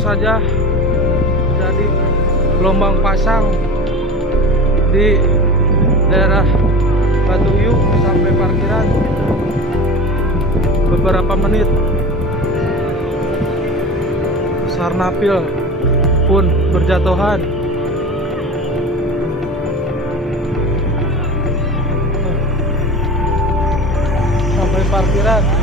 saja jadi gelombang pasang di daerah Batuyuk sampai parkiran beberapa menit. Sarnapil pun berjatuhan. Sampai parkiran.